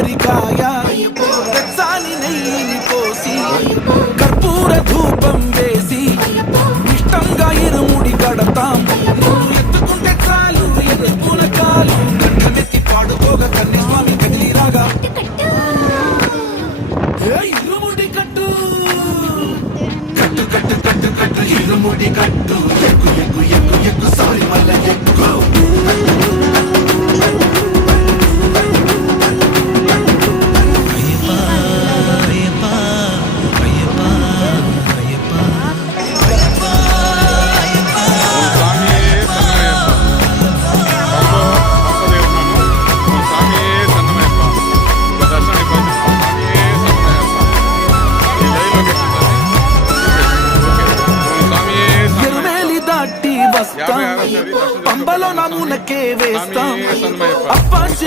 కొబ్బరికాయ తెచ్చాలి నెయ్యిని పోసి కర్పూర ధూపం వేసి ఇష్టంగా ఇరుముడి కడతాం. నువ్వు ఎత్తుకుంటే చాలు ఎదుర్కొన కాలు కంఠమెత్తి పాడుకోగా కన్యస్వామి కదిలిరాగా ఇరుముడి కట్టు కట్టు కట్టు కట్టు కట్టు ఇరుముడి కట్టు ఎక్కు ఎక్కు ఎక్కు ఎక్కు సారి మల్ల ఎక్కు పంబలో నమూనకే వేస్తాం అప్పాచి